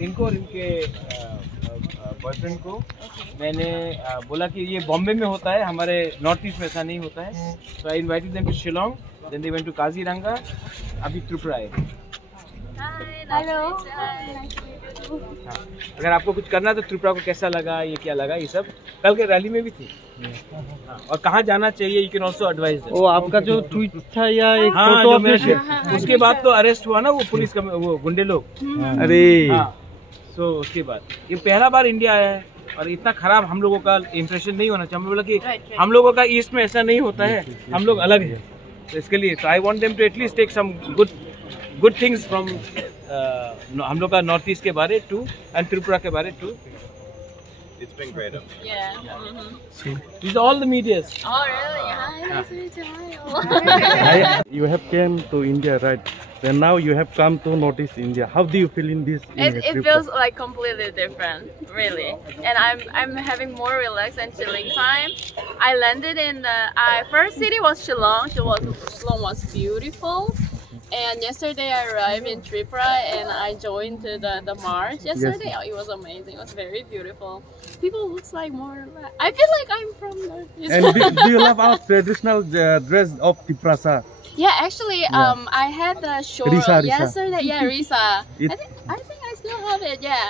इनको और इनके बॉयफ्रेंड को मैंने बोला कि ये बॉम्बे में होता है, हमारे नॉर्थ ईस्ट में ऐसा नहीं होता है। So I invited them to Shillong, then they went to Kaziranga, अभी त्रिपुरा है। हेलो। अगर आपको कुछ करना है तो त्रिपुरा को कैसा लगा, ये क्या लगा, ये सब कल के रैली में भी थी। और कहाँ जाना चाहिए, यू कैन ऑल्सो एडवाइस। वो आपका जो ट्वीट था या एक फोटो उसके बाद तो अरेस्ट हुआ ना वो पुलिस का, वो गुंडे लोग। अरे तो उसके बाद ये पहला बार इंडिया आया है और इतना खराब हम लोगों का इम्प्रेशन नहीं होना चाहिए। हमने बोला कि हम लोगों का ईस्ट में ऐसा नहीं होता है, हम लोग अलग है। तो इसके लिए तो I want them to at least take some good things from हम लोग का नॉर्थ ईस्ट के बारे टू एंड त्रिपुरा के बारे to. It's been great. Yeah. These are all the medias. Oh really? Hi. You have came to India, right? Then now you have come to Northeast India. How do you feel in this? It feels like completely different, really. And I'm having more relaxed and chilling time. I landed in the first city was Shillong. Shillong was beautiful. And yesterday I arrived in Tripura and I joined the march yesterday. Yes. Oh, it was amazing. It was very beautiful. People looks like more. I feel like I'm from Northeast. And do you love our traditional dress of Tripura? Yeah, actually, I had the show yesterday. Yeah, Risa. I think I still have it. Yeah.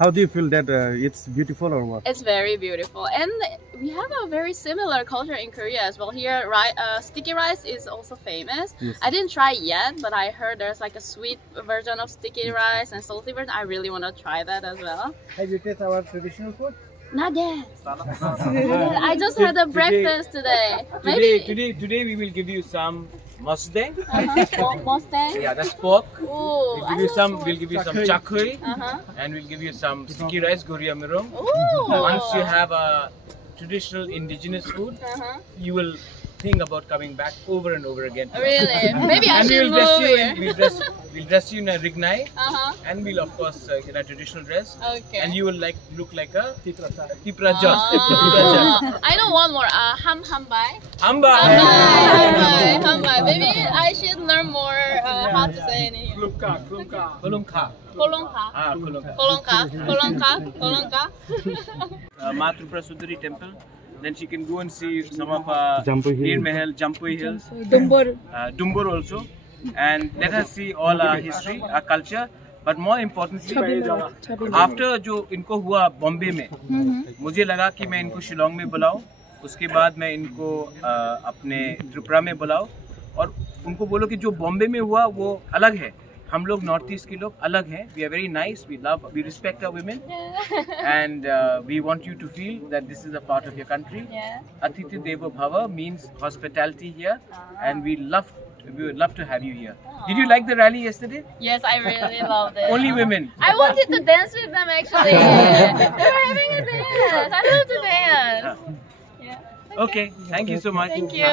How do you feel that it's beautiful or what? It's very beautiful, and we have a very similar culture in Korea as well. Here, sticky rice is also famous. Yes. I didn't try yet, but I heard there's like a sweet version of sticky rice and salty version. I really want to try that as well. Have you tasted our traditional food? Not yet. I just had a breakfast today. Today we will give you some Mustang. Mustang. Yeah, that's pork. Ooh, We'll give you some chakhui, and we'll give you some sticky rice, goriamirong. Once you have a traditional indigenous food, you will think about coming back over and over again. Really? Maybe I should move here. We'll dress you in a rignai, and we'll of course in a traditional dress. Okay. And you will look like a Tipra Jat. I know one more. Hambai. Hambai. Maybe I should learn more how to say it in here. Kolongka. Kolongka. Ma Tripura Sundari temple. Then she can go and see some of Neer Mahal, Jampui Hills, Dumbur also, and let us see all our history, our culture. But more importantly, after जो इनको हुआ बॉम्बे में, मुझे लगा कि मैं इनको शिलोंग में बुलाऊं, उसके बाद मैं इनको अपने त्रिपुरा में बुलाऊं और उनको बोलो कि जो बॉम्बे में हुआ वो अलग है, हम लोग नॉर्थ ईस्ट के लोग अलग हैं. We are very nice, we respect our women and we want you to feel that this is a part of your country. अतिथि देवो भव means hospitality here, and we would love to have you here. Did you like the rally yesterday? Yes, I really loved it. Only women. I wanted to dance with them actually. They were having a dance. I love to dance. Okay, thank you so much. Thank you.